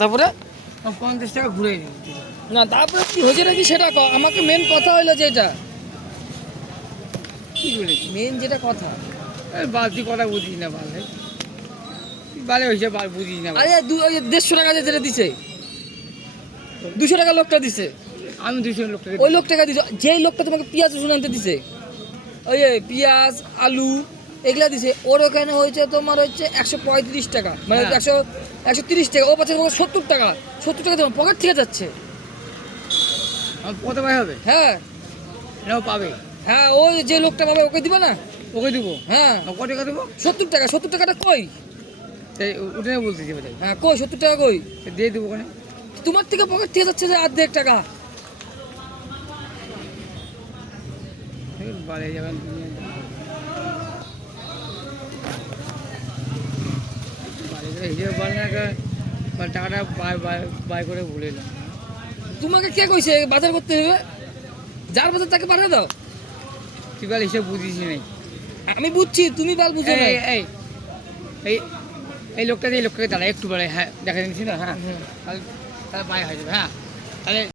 তারপরে 50 টাকা ঘুরে দিল। না তারপরে কি হয়েছে নাকি সেটা আমাকে মেন কথা হইলো যেটা কি বলেছি মেন যেটা কথা বালতি কথা বুঝিস না বালে বালে হয়েছে বাল বুঝিস না আরে ওই 150 টাকা যেটা দিছে 200 টাকা লোকটা দিছে আমি 200 লোক টাকা ওই লোকটাকে দিছে যেই লোকটা তোমাকে পেঁয়াজ রসুন আনতে দিছে ওই যে পেঁয়াজ আলু এগুলা দিছে ওর ওখানে হয়েছে তোমার হচ্ছে 135 টাকা মানে হ্যাঁ। 130 টাকা ও পাচ্ছে তোমাকে 70 টাকা তোমার পকেট থেকে যাচ্ছে আমার কত ভাই হবে হ্যাঁ নাও পাবে হ্যাঁ ওই যে লোকটা পাবে ওকে দিবা না ওকে দেবো হ্যাঁ কত টাকা দেবো 70 টাকাটা কই তাই ওটা বলতেছি ভাই হ্যাঁ কই 70 টাকা কই দিয়ে দেবো ওখানে তোমার থেকে পকেট থেকে যাচ্ছে যে অর্ধেক টাকা বালে যাবেন বালে করে হিসেবে বল না টাকাটা বাই করে ভুলে এলাম তোমাকে কে কইছে বাজার করতে হবে যার বাজার তাকে পাঠিয়ে দাও তুই বাল হিসেবে বুঝিস নাই আমি বুঝছি তুমি বাল বুঝো না এই এই এই এই লোকটাকে দাঁড়া একটু বাড়াই হ্যাঁ দেখা দিচ্ছি না হ্যাঁ তাহলে তাহলে বাই হয়ে যাবে হ্যাঁ তাহলে